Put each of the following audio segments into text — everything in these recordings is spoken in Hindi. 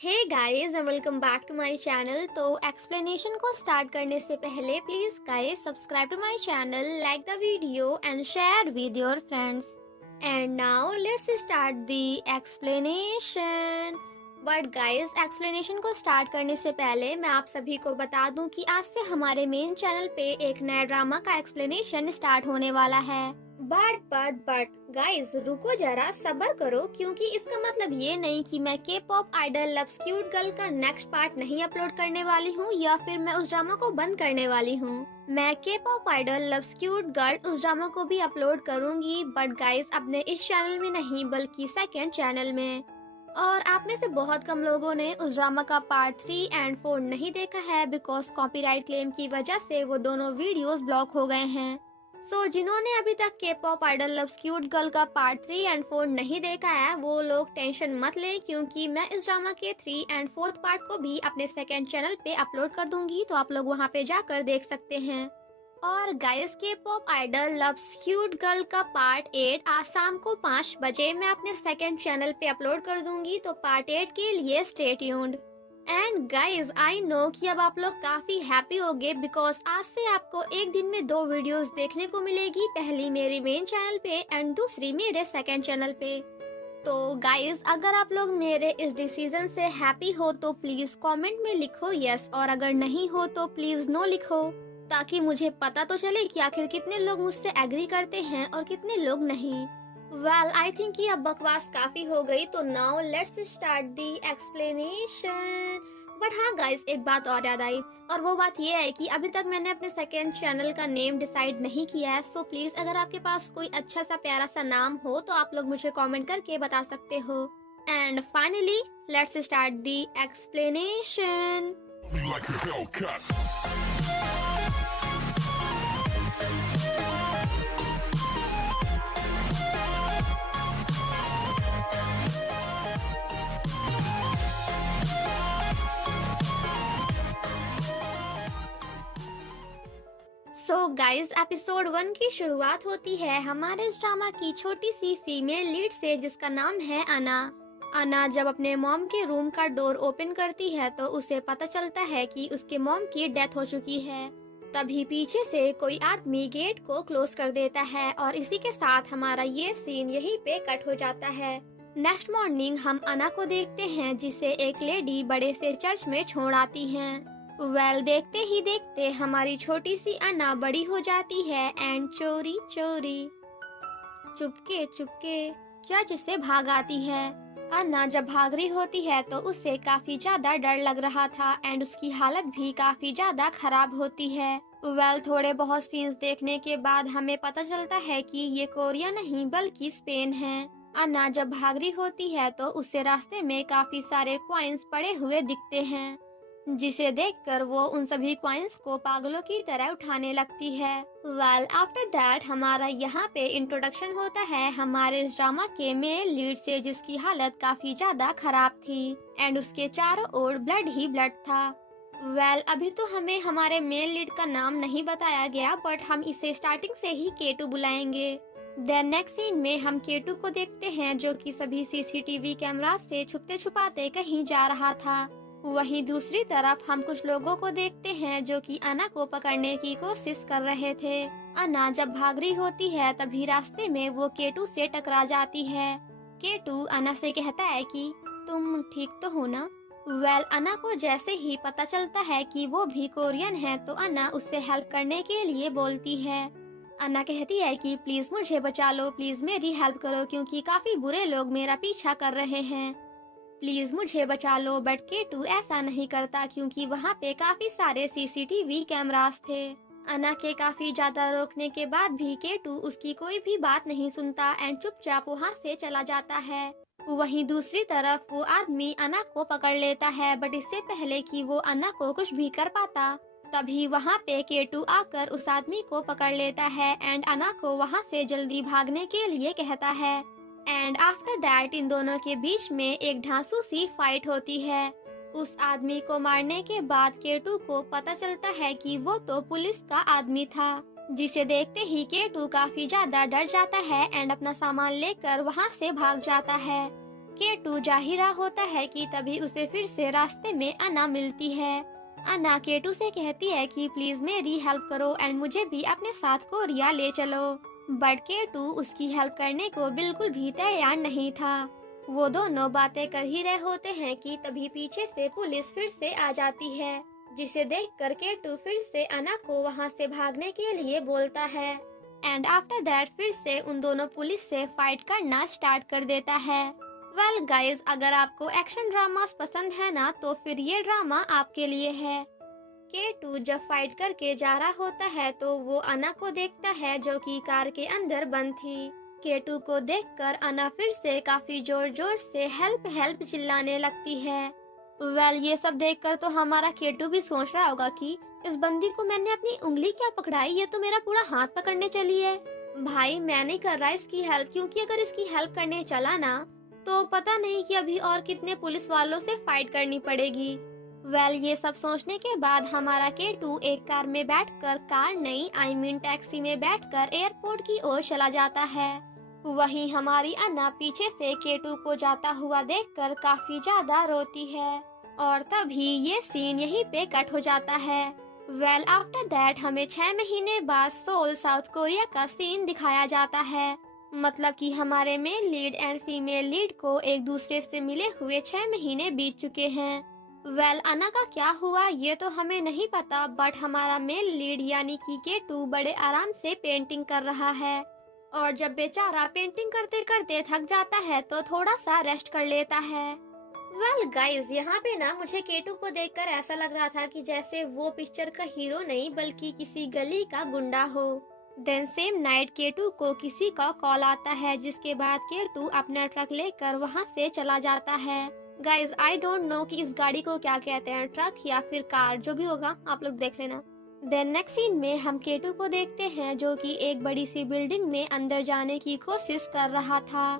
Hey guys and welcome back to my channel. तो एक्सप्लेनेशन को स्टार्ट करने से पहले please guys subscribe to my channel, like the video and share with your friends. And now let's start the explanation. But guys explanation को स्टार्ट करने से पहले मैं आप सभी को बता दूं कि आज से हमारे मेन चैनल पे एक नया ड्रामा का एक्सप्लेनेशन स्टार्ट होने वाला है। बट गाइस रुको जरा, सब्र करो, क्योंकि इसका मतलब ये नहीं कि मैं K pop idol loves cute girl का नेक्स्ट पार्ट नहीं अपलोड करने वाली हूँ या फिर मैं उस ड्रामा को बंद करने वाली हूँ। मैं K pop idol loves cute girl उस ड्रामा को भी अपलोड करूंगी, बट गाइस अपने इस चैनल में नहीं बल्कि सेकंड चैनल में। और आप में से बहुत कम लोगों ने उस ड्रामा का पार्ट 3 एंड 4 नहीं देखा है बिकॉज कॉपीराइट क्लेम की वजह से वो दोनों वीडियोस ब्लॉक हो गए हैं। जिन्होंने अभी तक K pop idol loves cute girl का पार्ट 3 एंड 4 नहीं देखा है वो लोग टेंशन मत लें, क्योंकि मैं इस ड्रामा के 3 एंड 4th पार्ट को भी अपने सेकंड चैनल पे अपलोड कर दूंगी, तो आप लोग वहाँ पे जाकर देख सकते हैं। और guys K pop idol loves cute girl का पार्ट 8 आज शाम को 5 बजे मैं अपने सेकंड चैनल पे अपलोड कर दूंगी, तो पार्ट 8 के लिए stay tuned. And guys I know कि अब आप लोग काफी हैप्पी होंगे बिकॉज आज से आपको एक दिन में 2 वीडियोस देखने को मिलेगी, पहली मेरे मेन चैनल पे एंड दूसरी मेरे सेकंड चैनल पे। तो गाइज अगर आप लोग मेरे इस डिसीजन से हैप्पी हो तो प्लीज कमेंट में लिखो यस, और अगर नहीं हो तो प्लीज नो लिखो, ताकि मुझे पता तो चले कि आखिर कितने लोग मुझसे एग्री करते हैं और कितने लोग नहीं। वेल आई थिंक कि अब बकवास काफी हो गई, तो now let's start the explanation. But हाँ गाइस एक बात और याद आई, और वो बात ये है कि अभी तक मैंने अपने सेकेंड चैनल का नेम डिसाइड नहीं किया है। सो प्लीज अगर आपके पास कोई अच्छा सा प्यारा सा नाम हो तो आप लोग मुझे कमेंट करके बता सकते हो। And finally let's start the explanation. So guys episode 1 की शुरुआत होती है हमारे इस ड्रामा की छोटी सी फीमेल लीड से, जिसका नाम है अना। अना जब अपने मॉम के रूम का डोर ओपन करती है तो उसे पता चलता है कि उसके मॉम की डेथ हो चुकी है। तभी पीछे से कोई आदमी गेट को क्लोज कर देता है और इसी के साथ हमारा ये सीन यहीं पे कट हो जाता है। नेक्स्ट मॉर्निंग हम अना को देखते हैं जिसे एक लेडी बड़े से चर्च में छोड़ आती है। देखते ही देखते हमारी छोटी सी अन्ना बड़ी हो जाती है एंड चोरी चोरी चुपके चुपके चर्च से भाग आती है। अन्ना जब भाग रही होती है तो उसे काफी ज्यादा डर लग रहा था एंड उसकी हालत भी काफी ज्यादा खराब होती है। थोड़े बहुत सीन्स देखने के बाद हमें पता चलता है कि ये कोरिया नहीं बल्कि स्पेन है। अन्ना जब भाग रही होती है तो उसे रास्ते में काफी सारे कॉइन्स पड़े हुए दिखते हैं, जिसे देखकर वो उन सभी कॉइन्स को पागलों की तरह उठाने लगती है। आफ्टर दैट हमारा यहाँ पे इंट्रोडक्शन होता है हमारे इस ड्रामा के मेन लीड से, जिसकी हालत काफी ज्यादा खराब थी एंड उसके चारों ओर ब्लड ही ब्लड था। अभी तो हमें हमारे मेन लीड का नाम नहीं बताया गया, बट हम इसे स्टार्टिंग से ही केटू बुलाएंगे। देन नेक्स्ट सीन में हम केटू को देखते हैं जो कि सभी सीसीटीवी कैमरा से छुपते छुपाते कहीं जा रहा था। वहीं दूसरी तरफ हम कुछ लोगों को देखते हैं जो कि अना को पकड़ने की कोशिश कर रहे थे। अना जब भाग रही होती है तभी रास्ते में वो केटू से टकरा जाती है। केटू अना से कहता है कि तुम ठीक तो हो ना। अना को जैसे ही पता चलता है कि वो भी कोरियन है तो अना उससे हेल्प करने के लिए बोलती है। अना कहती है कि प्लीज मुझे बचा लो, प्लीज मेरी हेल्प करो, क्योंकि काफी बुरे लोग मेरा पीछा कर रहे हैं, प्लीज मुझे बचा लो। बट केटू ऐसा नहीं करता क्योंकि वहाँ पे काफी सारे सीसीटीवी कैमरास थे। अना के काफी ज्यादा रोकने के बाद भी केटू उसकी कोई भी बात नहीं सुनता एंड चुपचाप वहाँ से चला जाता है। वहीं दूसरी तरफ वो आदमी अना को पकड़ लेता है, बट इससे पहले कि वो अना को कुछ भी कर पाता तभी वहाँ पे केटू आकर उस आदमी को पकड़ लेता है एंड अना को वहाँ से जल्दी भागने के लिए कहता है। एंड आफ्टर दैट इन दोनों के बीच में एक ढांसू सी फाइट होती है। उस आदमी को मारने के बाद केटू को पता चलता है कि वो तो पुलिस का आदमी था, जिसे देखते ही केटू काफी ज्यादा डर जाता है एंड अपना सामान लेकर वहाँ से भाग जाता है। केटू जा ही रहा होता है कि तभी उसे फिर से रास्ते में अन्ना मिलती है। अन्ना केटू से कहती है कि प्लीज मेरी हेल्प करो एंड मुझे भी अपने साथ कोरिया ले चलो। बट केटू उसकी हेल्प करने को बिल्कुल भी तैयार नहीं था। वो दोनों बातें कर ही रहे होते हैं कि तभी पीछे से पुलिस फिर से आ जाती है, जिसे देखकर केटू फिर से अन्ना को वहां से भागने के लिए बोलता है। एंड आफ्टर दैट फिर से उन दोनों पुलिस से फाइट करना स्टार्ट कर देता है। वेल गाइज, अगर आपको एक्शन ड्रामास पसंद है ना तो फिर ये ड्रामा आपके लिए है। केटू जब फाइट करके जा रहा होता है तो वो अन्ना को देखता है जो कि कार के अंदर बंद थी। केटू को देखकर अन्ना फिर से काफी जोर जोर से हेल्प हेल्प चिल्लाने लगती है। वेल ये सब देखकर तो हमारा केटू भी सोच रहा होगा कि इस बंदी को मैंने अपनी उंगली क्या पकड़ाई, ये तो मेरा पूरा हाथ पकड़ने चली है। भाई मैं नहीं कर रहा इसकी हेल्प, क्योंकि अगर इसकी हेल्प करने चला ना तो पता नहीं कि अभी और कितने पुलिस वालों से फाइट करनी पड़ेगी। वेल ये सब सोचने के बाद हमारा केटू एक कार में बैठकर कार नहीं आई मीन टैक्सी में बैठकर एयरपोर्ट की ओर चला जाता है। वहीं हमारी अन्ना पीछे से केटू को जाता हुआ देखकर काफी ज्यादा रोती है और तभी ये सीन यहीं पे कट हो जाता है। वेल आफ्टर दैट हमें 6 महीने बाद सोल साउथ कोरिया का सीन दिखाया जाता है। मतलब कि हमारे male lead and female lead को एक दूसरे से मिले हुए 6 महीने बीत चुके हैं। वेल अन्ना का क्या हुआ ये तो हमें नहीं पता, बट हमारा मेल लीड यानी कि केटू बड़े आराम से पेंटिंग कर रहा है और जब बेचारा पेंटिंग करते करते थक जाता है तो थोड़ा सा रेस्ट कर लेता है। वेल गाइज, यहाँ पे ना मुझे केटू को देखकर ऐसा लग रहा था कि जैसे वो पिक्चर का हीरो नहीं बल्कि किसी गली का गुंडा हो। देन सेम नाइट केटू को किसी का कॉल आता है, जिसके बाद केटू अपना ट्रक लेकर वहाँ से चला जाता है। गाइज आई डोंट नो कि इस गाड़ी को क्या कहते हैं, ट्रक या फिर कार, जो भी होगा आप लोग देख लेना। देन नेक्स्ट सीन में हम केटू को देखते हैं जो कि एक बड़ी सी बिल्डिंग में अंदर जाने की कोशिश कर रहा था।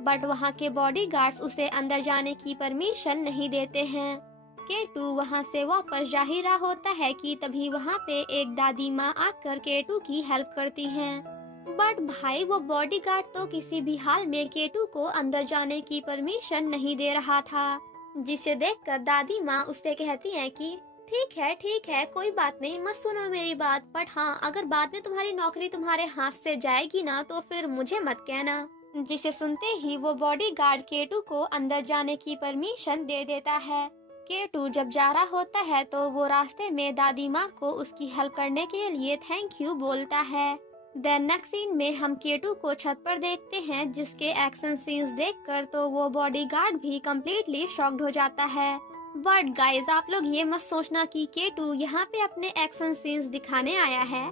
बट वहाँ के बॉडीगार्ड्स उसे अंदर जाने की परमिशन नहीं देते हैं। केटू वहाँ से वापस जा ही रहा होता है कि तभी वहाँ पे एक दादी माँ आकर केटू की हेल्प करती हैं। बट भाई वो बॉडीगार्ड तो किसी भी हाल में केटू को अंदर जाने की परमिशन नहीं दे रहा था, जिसे देखकर दादी माँ उससे कहती है कि ठीक है कोई बात नहीं, मत सुनो मेरी बात, बट हाँ अगर बाद में तुम्हारी नौकरी तुम्हारे हाथ से जाएगी ना तो फिर मुझे मत कहना। जिसे सुनते ही वो बॉडीगार्ड केटू को अंदर जाने की परमिशन दे देता है। केटू जब जा रहा होता है तो वो रास्ते में दादी माँ को उसकी हेल्प करने के लिए थैंक यू बोलता है। देन नेक्स्ट सीन में हम केटू को छत पर देखते हैं, जिसके एक्शन सीन्स देखकर तो वो बॉडीगार्ड भी कम्प्लीटली शॉक्ड हो जाता है। बट गाइज आप लोग ये मत सोचना कि केटू यहाँ पे अपने एक्शन सीन्स दिखाने आया है,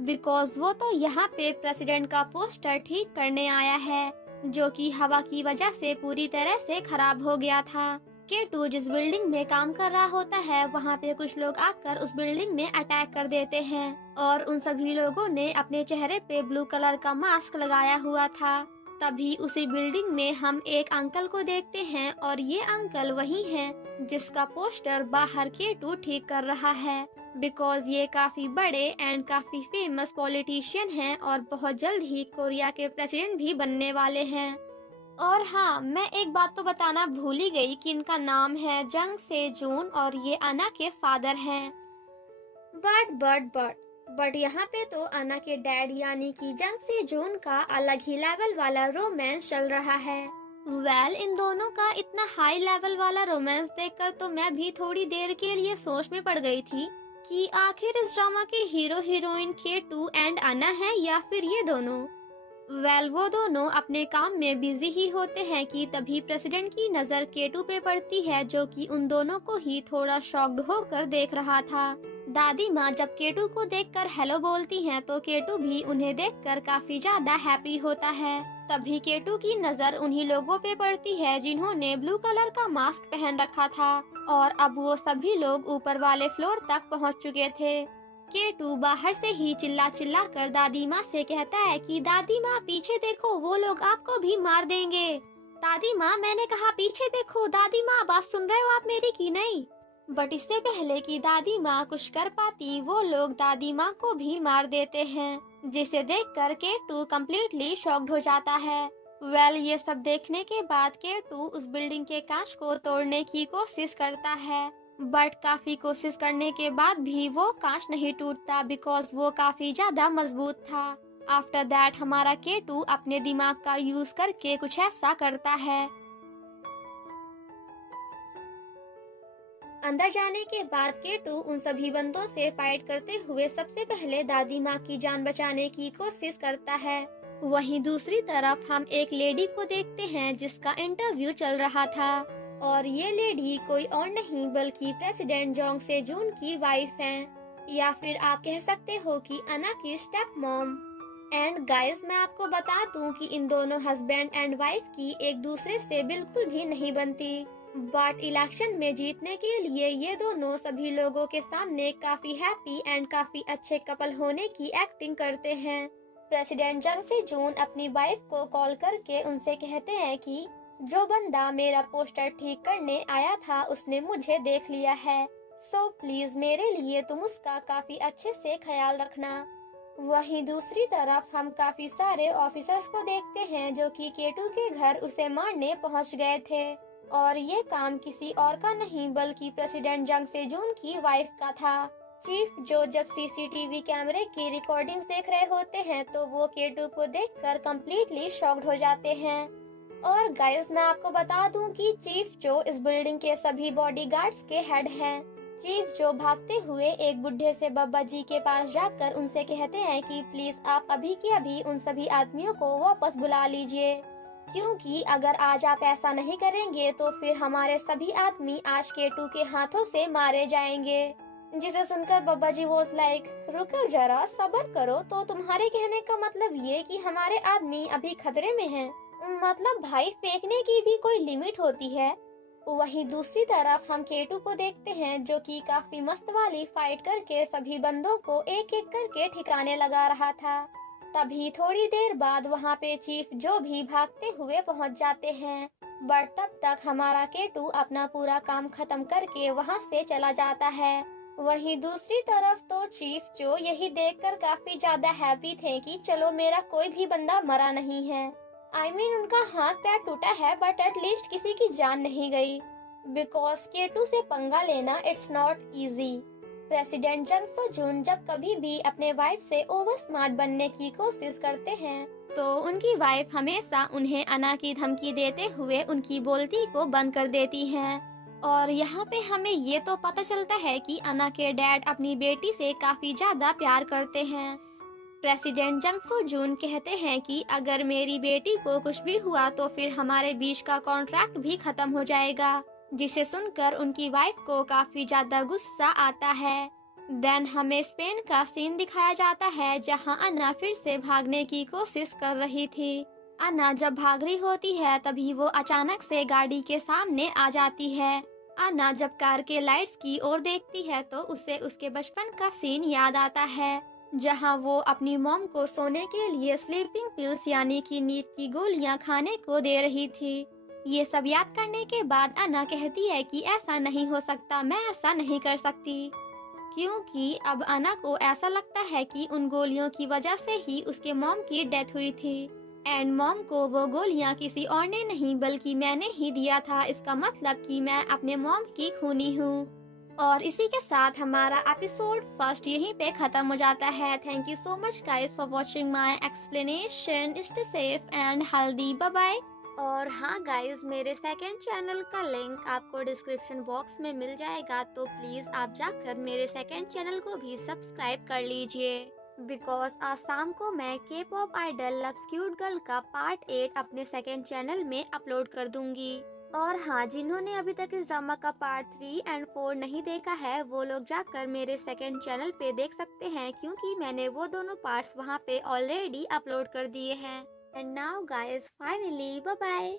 बिकॉज वो तो यहाँ पे प्रेसिडेंट का पोस्टर ठीक करने आया है, जो कि हवा की वजह से पूरी तरह से खराब हो गया था। केटू जिस बिल्डिंग में काम कर रहा होता है वहाँ पे कुछ लोग आकर उस बिल्डिंग में अटैक कर देते हैं और उन सभी लोगों ने अपने चेहरे पे ब्लू कलर का मास्क लगाया हुआ था। तभी उसी बिल्डिंग में हम एक अंकल को देखते हैं और ये अंकल वही हैं जिसका पोस्टर बाहर केटू ठीक कर रहा है, बिकॉज ये काफी बड़े एंड काफी फेमस पॉलिटिशियन हैं और बहुत जल्द ही कोरिया के प्रेसिडेंट भी बनने वाले हैं। और हाँ, मैं एक बात तो बताना भूल ही गई कि इनका नाम है जंग से जून और ये अन्ना के फादर हैं। बट यहाँ पे तो अन्ना के डैड यानी कि जंग से जून का अलग ही लेवल वाला रोमांस चल रहा है। वेल इन दोनों का इतना हाई लेवल वाला रोमांस देखकर तो मैं भी थोड़ी देर के लिए सोच में पड़ गई थी कि आखिर इस ड्रामा के हीरो हीरोइन केटू एंड अन्ना है या फिर ये दोनों। वेल वो दोनों अपने काम में बिजी ही होते हैं कि तभी प्रेसिडेंट की नजर केटू पे पड़ती है, जो कि उन दोनों को ही थोड़ा शॉक्ड होकर देख रहा था। दादी माँ जब केटू को देखकर हेलो बोलती हैं तो केटू भी उन्हें देखकर काफी ज्यादा हैप्पी होता है। तभी केटू की नजर उन्हीं लोगों पे पड़ती है जिन्होंने ब्लू कलर का मास्क पहन रखा था और अब वो सभी लोग ऊपर वाले फ्लोर तक पहुँच चुके थे। केटू बाहर से ही चिल्ला कर दादी माँ से कहता है कि दादी माँ पीछे देखो, वो लोग आपको भी मार देंगे। दादी माँ मैंने कहा पीछे देखो, दादी माँ बात सुन रहे हो आप मेरी की नहीं। बट इससे पहले कि दादी माँ कुछ कर पाती वो लोग दादी माँ को भी मार देते हैं, जिसे देखकर केटू कम्प्लीटली शॉक्ड हो जाता है। ये सब देखने के बाद केटू उस बिल्डिंग के कांच को तोड़ने की कोशिश करता है, बट काफी कोशिश करने के बाद भी वो कांच नहीं टूटता बिकॉज वो काफी ज्यादा मजबूत था। आफ्टर दैट हमारा केटू अपने दिमाग का यूज करके कुछ ऐसा करता है। अंदर जाने के बाद केटू उन सभी बंदों से फाइट करते हुए सबसे पहले दादी माँ की जान बचाने की कोशिश करता है। वहीं दूसरी तरफ हम एक लेडी को देखते हैं जिसका इंटरव्यू चल रहा था, और ये लेडी कोई और नहीं बल्कि प्रेसिडेंट जोंग से जून की वाइफ है, या फिर आप कह सकते हो कि अना की स्टेप मॉम। एंड गाइस, मैं आपको बता दूं कि इन दोनों हस्बैंड एंड वाइफ की एक दूसरे से बिल्कुल भी नहीं बनती, बट इलेक्शन में जीतने के लिए ये दोनों सभी लोगों के सामने काफी हैप्पी एंड काफी अच्छे कपल होने की एक्टिंग करते हैं। प्रेसिडेंट जंग से जून अपनी वाइफ को कॉल करके उनसे कहते हैं कि जो बंदा मेरा पोस्टर ठीक करने आया था उसने मुझे देख लिया है, सो प्लीज मेरे लिए तुम उसका काफी अच्छे से ख्याल रखना। वहीं दूसरी तरफ हम काफी सारे ऑफिसर्स को देखते हैं जो कि केटू के घर उसे मारने पहुंच गए थे, और ये काम किसी और का नहीं बल्कि प्रेसिडेंट जंग से जून की वाइफ का था। चीफ जो जब सीसीटीवी कैमरे की रिकॉर्डिंग्स देख रहे होते हैं तो वो केटू को देखकर कंप्लीटली शॉक्ड हो जाते हैं। और गाइस, मैं आपको बता दूं कि चीफ जो इस बिल्डिंग के सभी बॉडीगार्ड्स के हेड हैं। चीफ जो भागते हुए एक बुढ़े से बब्बा जी के पास जाकर उनसे कहते हैं कि प्लीज आप अभी के अभी उन सभी आदमियों को वापस बुला लीजिए, क्योंकि अगर आज आप ऐसा नहीं करेंगे तो फिर हमारे सभी आदमी आज केटू के हाथों से मारे जाएंगे। जिसे सुनकर बब्बा जी वॉज लाइक, रुको जरा, सब्र करो। तो तुम्हारे कहने का मतलब ये कि हमारे आदमी अभी खतरे में हैं? मतलब भाई, फेंकने की भी कोई लिमिट होती है। वहीं दूसरी तरफ हम केटू को देखते हैं जो कि काफी मस्त वाली फाइट करके सभी बंदों को एक एक करके ठिकाने लगा रहा था। तभी थोड़ी देर बाद वहाँ पे चीफ जो भी भागते हुए पहुँच जाते हैं, बट तब तक हमारा केटू अपना पूरा काम खत्म करके वहाँ से चला जाता है। वहीं दूसरी तरफ तो चीफ जो यही देखकर काफी ज्यादा हैप्पी थे कि चलो मेरा कोई भी बंदा मरा नहीं है। I mean, उनका हाथ पैर टूटा है बट एटलीस्ट किसी की जान नहीं गई, बिकॉज केटू से पंगा लेना इट्स नॉट इजी। प्रेसिडेंट जंग सो जून जब कभी भी अपने वाइफ से ओवर स्मार्ट बनने की कोशिश करते हैं तो उनकी वाइफ हमेशा उन्हें अना की धमकी देते हुए उनकी बोलती को बंद कर देती हैं। और यहाँ पे हमें ये तो पता चलता है कि अना के डैड अपनी बेटी से काफी ज्यादा प्यार करते हैं। प्रेसिडेंट जंग सो जून कहते हैं कि अगर मेरी बेटी को कुछ भी हुआ तो फिर हमारे बीच का कॉन्ट्रैक्ट भी खत्म हो जाएगा, जिसे सुनकर उनकी वाइफ को काफी ज्यादा गुस्सा आता है। देन हमें स्पेन का सीन दिखाया जाता है जहां अन्ना फिर से भागने की कोशिश कर रही थी। अन्ना जब भाग रही होती है तभी वो अचानक से गाड़ी के सामने आ जाती है। अन्ना जब कार के लाइट्स की ओर देखती है तो उसे उसके बचपन का सीन याद आता है जहां वो अपनी मॉम को सोने के लिए स्लीपिंग पिल्स यानी कि नींद की गोलियां खाने को दे रही थी। ये सब याद करने के बाद अन्ना कहती है कि ऐसा नहीं हो सकता, मैं ऐसा नहीं कर सकती, क्योंकि अब अन्ना को ऐसा लगता है कि उन गोलियों की वजह से ही उसके मॉम की डेथ हुई थी, एंड मॉम को वो गोलियां किसी और ने नहीं बल्कि मैंने ही दिया था। इसका मतलब कि मैं अपने मॉम की खूनी हूँ। और इसी के साथ हमारा एपिसोड फर्स्ट यहीं पे खत्म हो जाता है। Thank you so much guys for watching my explanation. Stay safe and healthy, bye bye. और हाँ गाइस, मेरे सेकंड चैनल का लिंक आपको डिस्क्रिप्शन बॉक्स में मिल जाएगा, तो प्लीज आप जाकर मेरे सेकंड चैनल को भी सब्सक्राइब कर लीजिए, बिकॉज आज शाम को मैं K pop idol loves cute girl का पार्ट 8 अपने सेकंड चैनल में अपलोड कर दूंगी। और हाँ, जिन्होंने अभी तक इस ड्रामा का पार्ट 3 एंड 4 नहीं देखा है वो लोग जाकर मेरे सेकंड चैनल पे देख सकते हैं, क्योंकि मैंने वो दोनों पार्ट्स वहाँ पे ऑलरेडी अपलोड कर दिए हैं। And now guys, finally bye bye.